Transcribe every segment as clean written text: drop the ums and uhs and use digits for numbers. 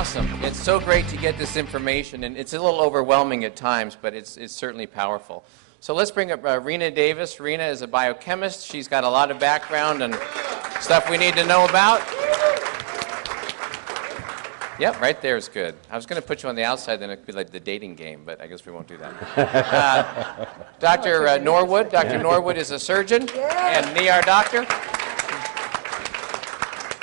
awesome. It's so great to get this information, and it's a little overwhelming at times, but it's certainly powerful. So let's bring up Rena Davis. Rena is a biochemist. She's got a lot of background and stuff we need to know about. Yep, right there is good. I was going to put you on the outside, then it'd be like the dating game, but I guess we won't do that. Dr. Norwood. Dr. Norwood is a surgeon and an ER doctor.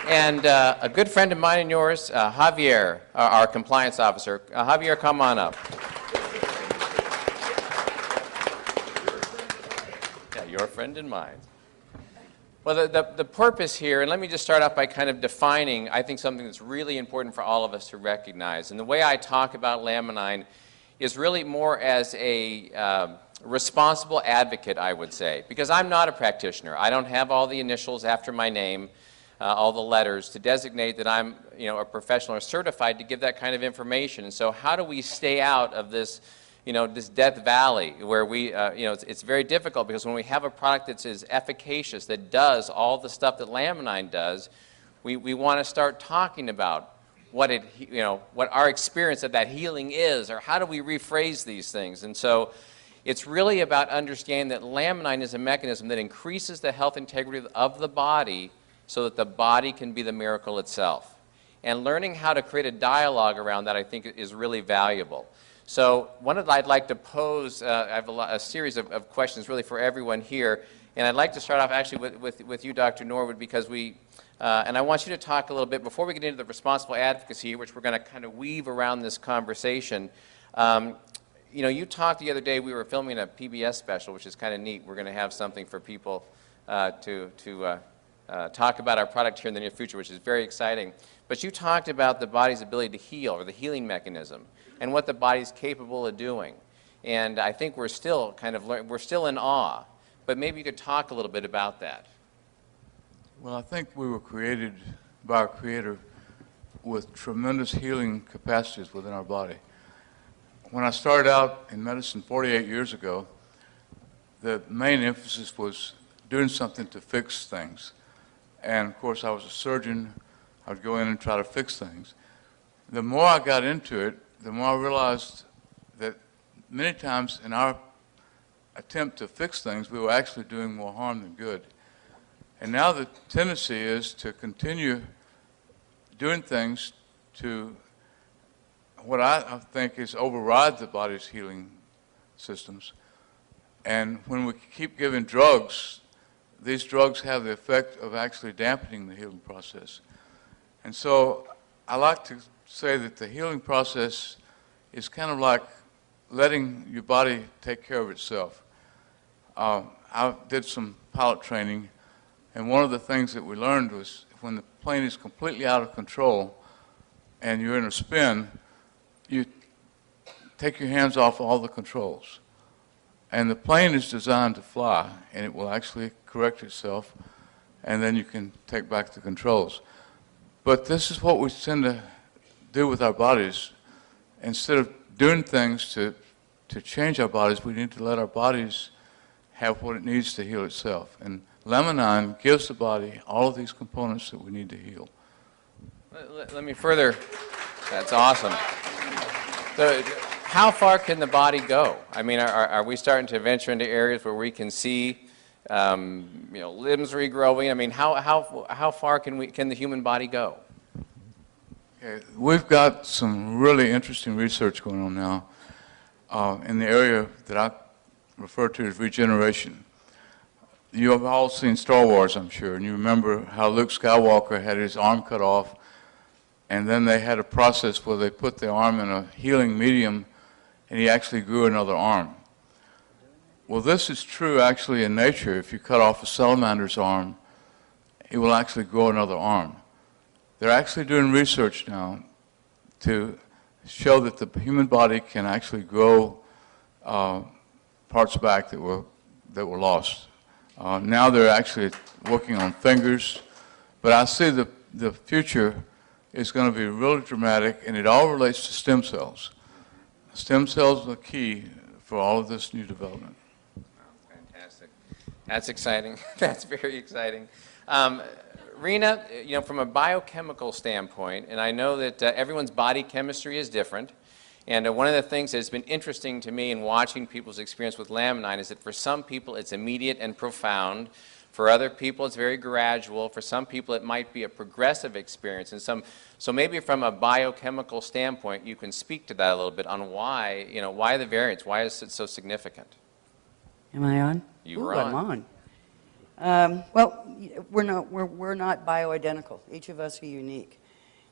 And a good friend of mine and yours, Javier, our compliance officer. Javier, come on up. Yeah, your friend and mine. Well, the purpose here, and let me just start off by kind of defining, I think, something that's really important for all of us to recognize. And the way I talk about Laminine is really more as a responsible advocate, I would say, because I'm not a practitioner. I don't have all the initials after my name. All the letters to designate that I'm, a professional or certified to give that kind of information. And so how do we stay out of this, this death valley where we, it's very difficult, because when we have a product that's as efficacious, that does all the stuff that Laminine does, we want to start talking about what it, what our experience of that healing is, or how do we rephrase these things. And so it's really about understanding that Laminine is a mechanism that increases the health integrity of the body, so that the body can be the miracle itself. And learning how to create a dialogue around that, I think, is really valuable. So one of the, I'd like to pose, I have a series of questions really for everyone here. And I'd like to start off actually with you, Dr. Norwood, because and I want you to talk a little bit, before we get into the responsible advocacy, which we're going to kind of weave around this conversation. You talked the other day, we were filming a PBS special, which is kind of neat. We're going to have something for people to talk about our product here in the near future, which is very exciting. But you talked about the body's ability to heal, or the healing mechanism, and what the body's capable of doing. And I think we're still we're still in awe. But maybe you could talk a little bit about that. Well, I think we were created by our Creator with tremendous healing capacities within our body. When I started out in medicine 48 years ago, the main emphasis was doing something to fix things. And of course, I was a surgeon. I would go in and try to fix things. The more I got into it, the more I realized that many times in our attempt to fix things, we were actually doing more harm than good. And now the tendency is to continue doing things to what I think is override the body's healing systems. And when we keep giving drugs, these drugs have the effect of actually dampening the healing process. And so I like to say that the healing process is kind of like letting your body take care of itself. I did some pilot training, and one of the things that we learned was when the plane is completely out of control and you're in a spin, you take your hands off all the controls. And the plane is designed to fly, and it will actually correct itself, and then you can take back the controls. But this is what we tend to do with our bodies. Instead of doing things to change our bodies, we need to let our bodies have what it needs to heal itself. And Laminine gives the body all of these components that we need to heal. Let me further, that's awesome. So, how far can the body go? I mean, are we starting to venture into areas where we can see, limbs regrowing? I mean, how far can the human body go? Okay, we've got some really interesting research going on now in the area that I refer to as regeneration. You have all seen Star Wars, I'm sure, and you remember how Luke Skywalker had his arm cut off, and then they had a process where they put the arm in a healing medium, and he actually grew another arm. Well, this is true actually in nature. If you cut off a salamander's arm, it will actually grow another arm. They're actually doing research now to show that the human body can actually grow parts back that were lost. Now they're actually working on fingers, but I see the future is going to be really dramatic, and it all relates to stem cells. Stem cells are key for all of this new development. Fantastic. That's exciting. That's very exciting. Rena, you know, from a biochemical standpoint, and I know that everyone's body chemistry is different, and one of the things that's been interesting to me in watching people's experience with Laminine is that for some people it's immediate and profound. For other people it's very gradual. For some people it might be a progressive experience. And so maybe from a biochemical standpoint you can speak to that a little bit on why, you know, why the variance, why is it so significant? Am I on? You were on. I'm on. Well, we're not bioidentical. Each of us are unique.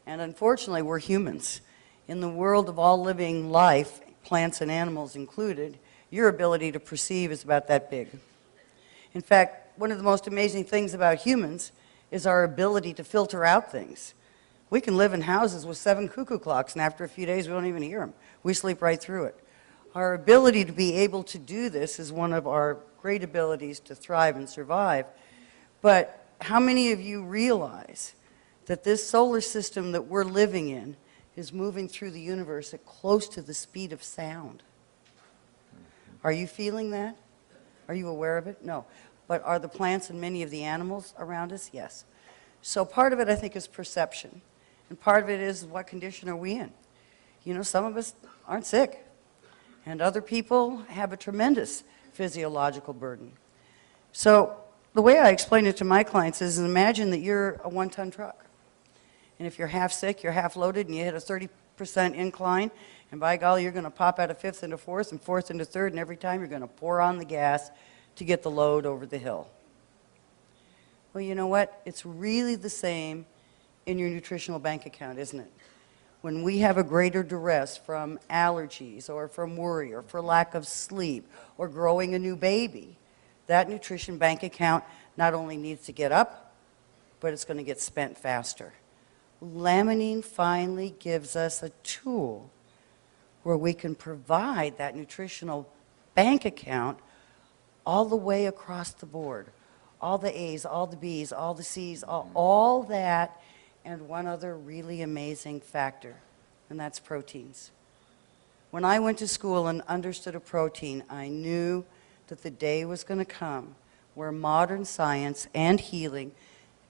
And unfortunately, we're humans. In the world of all living life, plants and animals included, your ability to perceive is about that big. In fact, one of the most amazing things about humans is our ability to filter out things. We can live in houses with 7 cuckoo clocks, and after a few days, we don't even hear them. We sleep right through it. Our ability to be able to do this is one of our great abilities to thrive and survive. But how many of you realize that this solar system that we're living in is moving through the universe at close to the speed of sound? Are you feeling that? Are you aware of it? No. But are the plants and many of the animals around us? Yes. So part of it, I think, is perception. And part of it is what condition are we in? You know, some of us aren't sick. And other people have a tremendous physiological burden. So the way I explain it to my clients is imagine that you're a 1-ton truck. And if you're half sick, you're half loaded, and you hit a 30% incline, and by golly, you're going to pop out of 5th into 4th and 4th into 3rd, and every time you're going to pour on the gas to get the load over the hill. Well, you know what? It's really the same in your nutritional bank account, isn't it? When we have a greater duress from allergies or from worry or for lack of sleep or growing a new baby, that nutrition bank account not only needs to get up, but it's going to get spent faster. Laminine finally gives us a tool where we can provide that nutritional bank account all the way across the board. All the A's, all the B's, all the C's, all that, and one other really amazing factor, and that's proteins. When I went to school and understood a protein, I knew that the day was going to come where modern science and healing,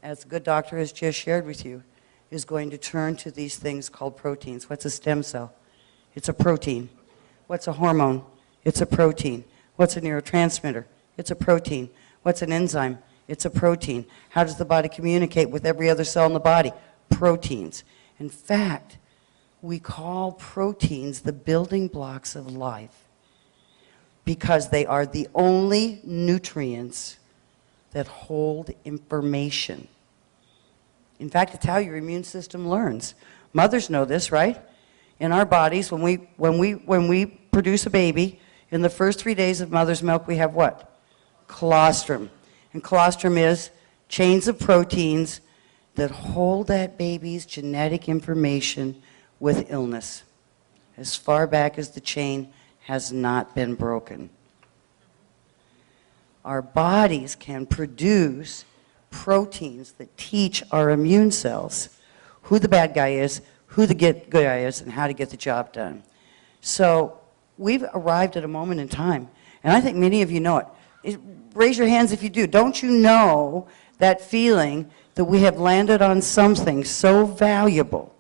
as a good doctor has just shared with you, is going to turn to these things called proteins. What's a stem cell? It's a protein. What's a hormone? It's a protein. What's a neurotransmitter? It's a protein. What's an enzyme? It's a protein. How does the body communicate with every other cell in the body? Proteins. In fact, we call proteins the building blocks of life because they are the only nutrients that hold information. In fact, it's how your immune system learns. Mothers know this, right? In our bodies, when we produce a baby, in the first 3 days of mother's milk, we have what? Colostrum. And colostrum is chains of proteins that hold that baby's genetic information with illness. As far back as the chain has not been broken. Our bodies can produce proteins that teach our immune cells who the bad guy is, who the good guy is, and how to get the job done. So we've arrived at a moment in time, and I think many of you know it. Raise your hands if you do. Don't you know that feeling that we have landed on something so valuable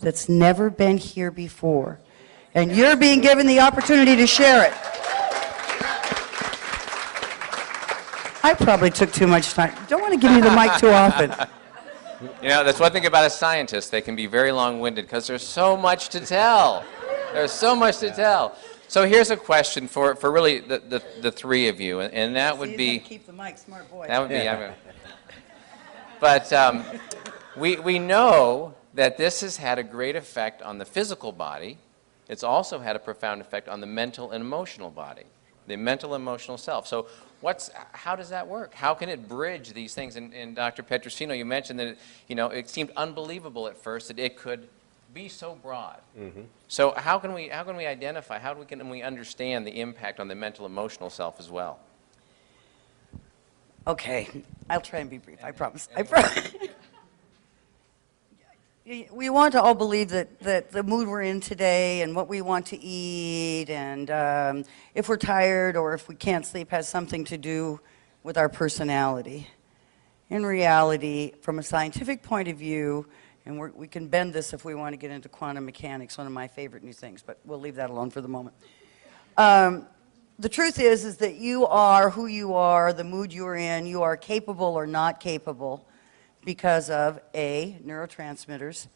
that's never been here before? And you're being given the opportunity to share it. I probably took too much time. Don't want to give me the mic too often. You know, that's one thing about a scientist. They can be very long-winded because there's so much to tell. There's so much to tell. So here's a question for really the three of you, and that would be... Keep the mic, smart boy. That would be... But we know that this has had a great effect on the physical body. It's also had a profound effect on the mental and emotional body, the mental and emotional self. So how does that work? How can it bridge these things? And Dr. Petrosino, you mentioned that it seemed unbelievable at first that it could be so broad. Mm-hmm. So how can we identify, can we understand the impact on the mental emotional self as well? Okay, I'll try and be brief, I promise. I promise. We want to all believe that the mood we're in today and what we want to eat and if we're tired or if we can't sleep has something to do with our personality. in reality, from a scientific point of view, and we can bend this if we want to get into quantum mechanics, one of my favorite new things, but we'll leave that alone for the moment. The truth is that you are who you are, the mood you're in, you are capable or not capable because of A, neurotransmitters,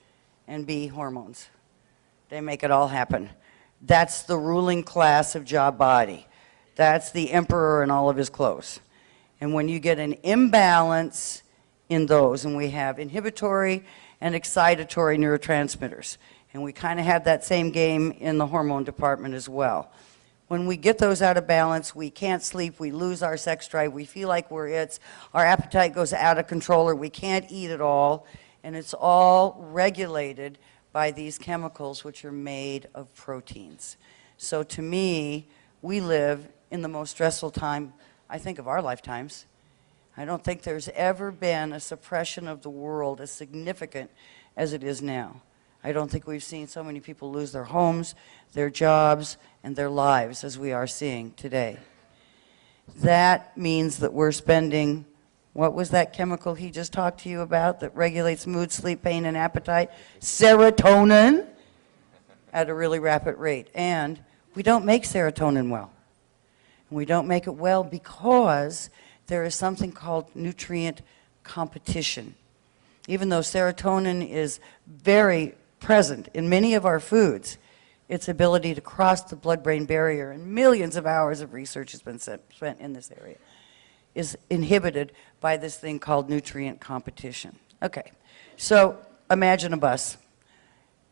and B, hormones. They make it all happen. That's the ruling class of job body. That's the emperor in all of his clothes. And when you get an imbalance in those, and we have inhibitory and excitatory neurotransmitters, and we kind of have that same game in the hormone department as well. When we get those out of balance, we can't sleep, we lose our sex drive, we feel like our appetite goes out of control, or we can't eat at all, and it's all regulated by these chemicals which are made of proteins. So to me, we live in the most stressful time, I think, of our lifetimes. I don't think there's ever been a suppression of the world as significant as it is now. I don't think we've seen so many people lose their homes, their jobs, and their lives as we are seeing today. That means that we're spending, what was that chemical he just talked to you about that regulates mood, sleep, pain, and appetite? Serotonin, at a really rapid rate. And we don't make serotonin well. And we don't make it well because there is something called nutrient competition. Even though serotonin is very present in many of our foods, its ability to cross the blood-brain barrier, and millions of hours of research has been spent in this area, is inhibited by this thing called nutrient competition. Okay, so imagine a bus.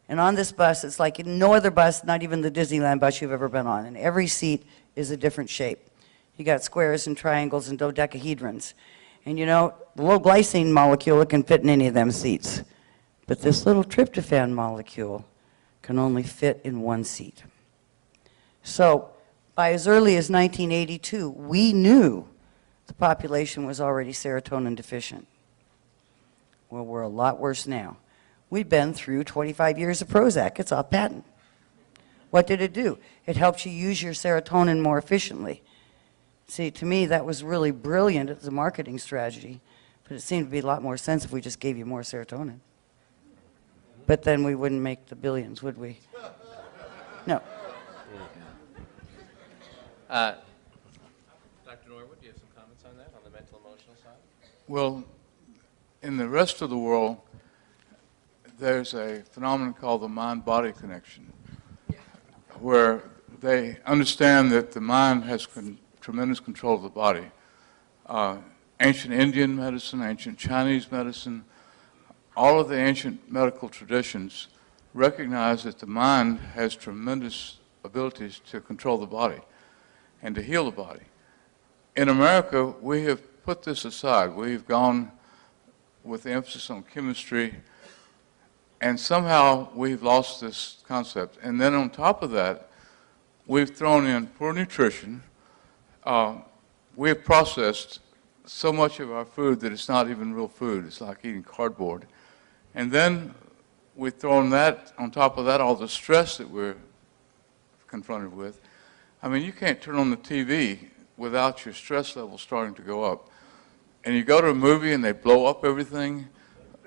And on this bus, it's like no other bus, not even the Disneyland bus you've ever been on, and every seat is a different shape. You got squares and triangles and dodecahedrons. And you know, the low glycine molecule can fit in any of them seats. But this little tryptophan molecule can only fit in one seat. So by as early as 1982, we knew the population was already serotonin deficient. Well, we're a lot worse now. We've been through 25 years of Prozac. It's off patent. What did it do? It helps you use your serotonin more efficiently. See, to me, that was really brilliant as a marketing strategy, but it seemed to be a lot more sense if we just gave you more serotonin. But then we wouldn't make the billions, would we? No. Dr. Norwood, do you have some comments on that, on the mental emotional side? Well, in the rest of the world, there's a phenomenon called the mind-body connection, where they understand that the mind has tremendous control of the body. Ancient Indian medicine, ancient Chinese medicine, all of the ancient medical traditions recognize that the mind has tremendous abilities to control the body and to heal the body. In America, we have put this aside. We've gone with the emphasis on chemistry, and somehow we've lost this concept. And then on top of that, we've thrown in poor nutrition. We have processed so much of our food that it's not even real food. It's like eating cardboard. And then we've thrown that, on top of that, all the stress that we're confronted with. I mean, you can't turn on the TV without your stress level starting to go up. And you go to a movie and they blow up everything,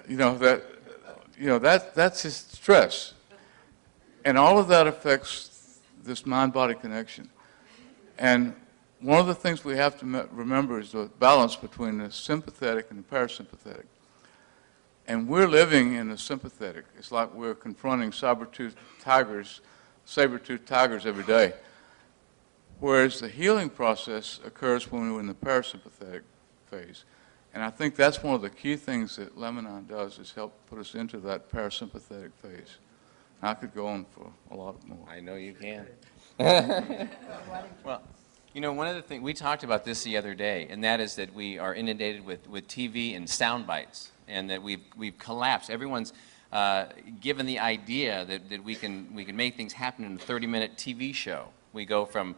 that's just stress. And all of that affects this mind-body connection. And one of the things we have to remember is the balance between the sympathetic and the parasympathetic. And we're living in the sympathetic. It's like we're confronting saber-toothed tigers every day. Whereas the healing process occurs when we're in the parasympathetic phase. And I think that's one of the key things that Laminine does, is help put us into that parasympathetic phase. I could go on for a lot more. I know you can. Well, you know, one of the things, we talked about this the other day, and that is that we are inundated with TV and sound bites, and that we've collapsed. Everyone's given the idea that we can make things happen in a 30-minute TV show. We go from,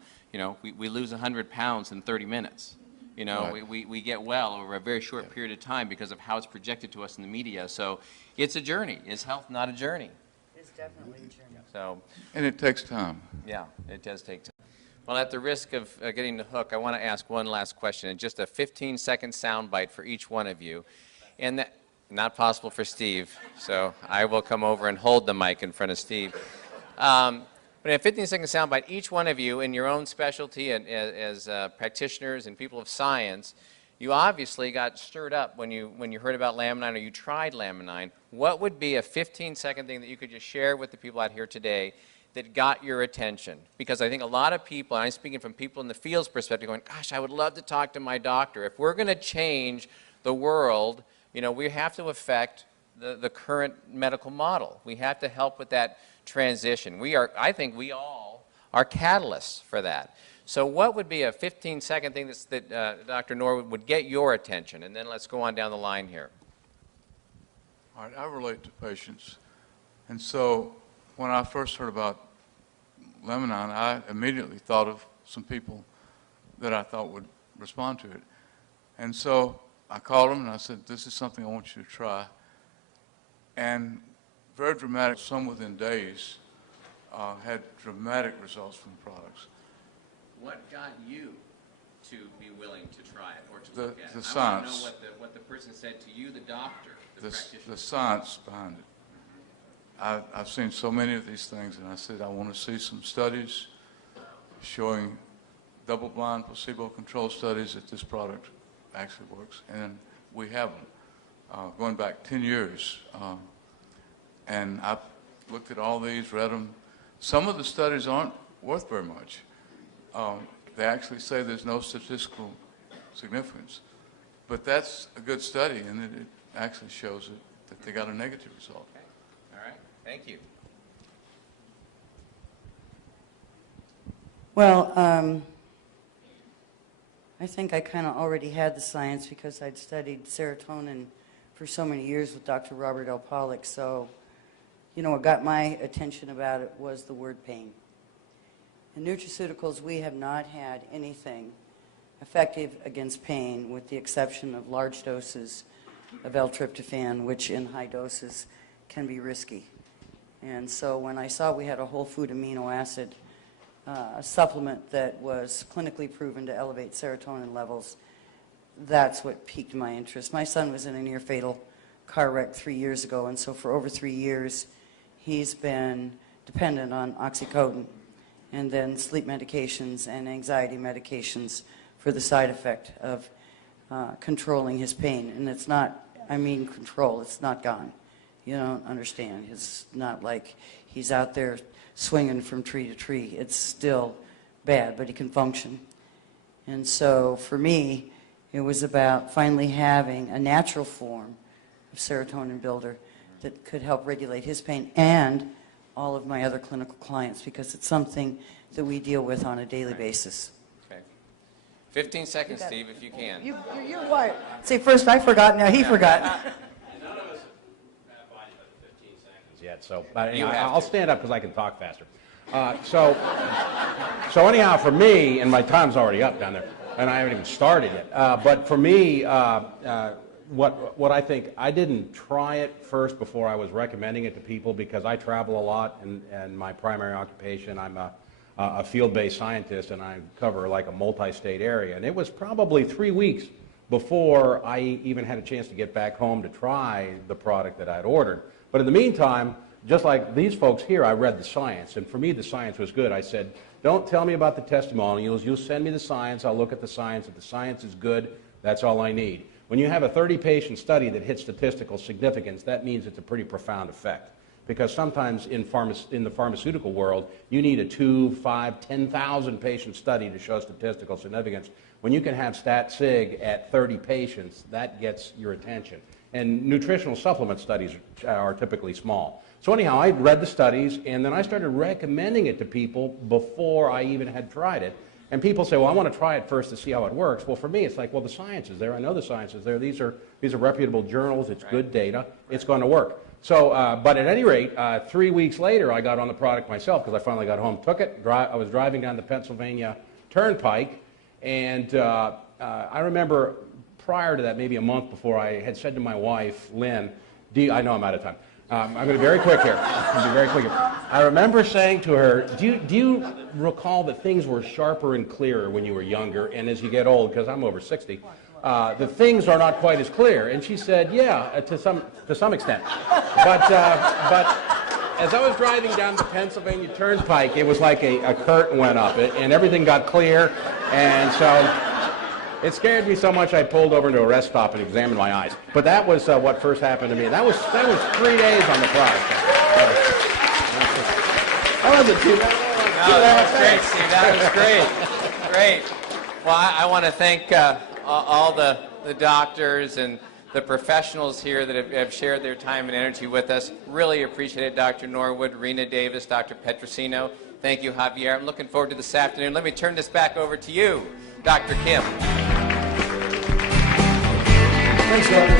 we lose 100 pounds in 30 minutes. Right. We get well over a very short period of time because of how it's projected to us in the media. So it's a journey. Is health not a journey? It's definitely a journey. So, And it takes time. yeah, it does take time. Well, at the risk of getting the hook, I want to ask one last question, and just a 15-second soundbite for each one of you. And that, not possible for Steve, so I will come over and hold the mic in front of Steve. But in a 15-second soundbite, each one of you in your own specialty and as practitioners and people of science, you obviously got stirred up when you heard about Laminine or you tried Laminine. What would be a 15-second thing that you could just share with the people out here today that got your attention? Because I think a lot of people, and I'm speaking from people in the field's perspective, going, gosh, I would love to talk to my doctor. If we're going to change the world, you know, we have to affect the current medical model. We have to help with that transition. I think we all are catalysts for that. So what would be a 15-second thing that Dr. Norwood would get your attention? And then let's go on down the line here. All right, I relate to patients. And so when I first heard about Laminine, I immediately thought of some people that I thought would respond to it. And so I called them and I said, this is something I want you to try. And very dramatic, some within days, had dramatic results from the products. What got you to be willing to try it or to look at it? The science. I want to know what the person said to you, the doctor, the practitioner. The science behind it. I've seen so many of these things, and I said I want to see some studies showing double-blind, placebo-controlled studies that this product actually works, and we have them, going back 10 years. And I've looked at all these, read them. Some of the studies aren't worth very much. They actually say there's no statistical significance. But that's a good study, and it actually shows that they got a negative result. Okay. All right. Thank you. Well, I think I kind of already had the science because I'd studied serotonin for so many years with Dr. Robert L. Pollack. So, you know, what got my attention about it was the word pain. In nutraceuticals, we have not had anything effective against pain with the exception of large doses of L-tryptophan, which in high doses can be risky. And so when I saw we had a whole food amino acid supplement that was clinically proven to elevate serotonin levels, that's what piqued my interest. My son was in a near-fatal car wreck 3 years ago, and so for over 3 years, he's been dependent on oxycodone and then sleep medications and anxiety medications for the side effect of controlling his pain. And it's not, I mean control, it's not gone. You don't understand. It's not like he's out there swinging from tree to tree. It's still bad, but he can function. And so for me, it was about finally having a natural form of serotonin builder that could help regulate his pain and all of my other clinical clients, because it's something that we deal with on a daily basis. Okay. 15 seconds, Steve, if you can. You're what? Say first I forgot, now he forgot. None of us have fine about the 15 seconds yet, so but You anyhow, have I'll to. stand up because I can talk faster. So anyhow, for me, and my time's already up down there, and I haven't even started yet. But for me, what I think, I didn't try it first before I was recommending it to people because I travel a lot, and my primary occupation, I'm a field-based scientist, and I cover like a multi-state area. And it was probably 3 weeks before I even had a chance to get back home to try the product that I'd ordered. But in the meantime, just like these folks here, I read the science, and for me the science was good. I said, don't tell me about the testimonials, you'll send me the science, I'll look at the science. If the science is good, that's all I need. When you have a 30-patient study that hits statistical significance, that means it's a pretty profound effect. Because sometimes in the pharmaceutical world, you need a 2, 5, 10,000 patient study to show statistical significance. When you can have stat sig at 30 patients, that gets your attention. And nutritional supplement studies are typically small. So anyhow, I read the studies, and then I started recommending it to people before I even had tried it. And people say, well, I want to try it first to see how it works. Well, for me, it's like, well, the science is there. I know the science is there. These are reputable journals. It's good data. It's going to work. So, but at any rate, 3 weeks later, I got on the product myself because I finally got home, took it. I was driving down the Pennsylvania Turnpike, and I remember prior to that, maybe a month before, I had said to my wife, Lynn, I know I'm out of time. I'm going to be very quick here. I'm going to be very quick here. I remember saying to her, do you recall that things were sharper and clearer when you were younger, and as you get old, because I'm over 60, the things are not quite as clear? And she said, yeah, to some extent. But as I was driving down the Pennsylvania Turnpike, it was like a curtain went up, and everything got clear, and so it scared me so much I pulled over into a rest stop and examined my eyes. But that was what first happened to me. That was 3 days on the product. That wasn't too bad. No, that was great, Steve. That was great. Great. Well, I want to thank all the doctors and the professionals here that have shared their time and energy with us. Really appreciate it, Dr. Norwood, Rena Davis, Dr. Petrosino. Thank you, Javier. I'm looking forward to this afternoon. Let me turn this back over to you, Dr. Kim. Thanks, Dr.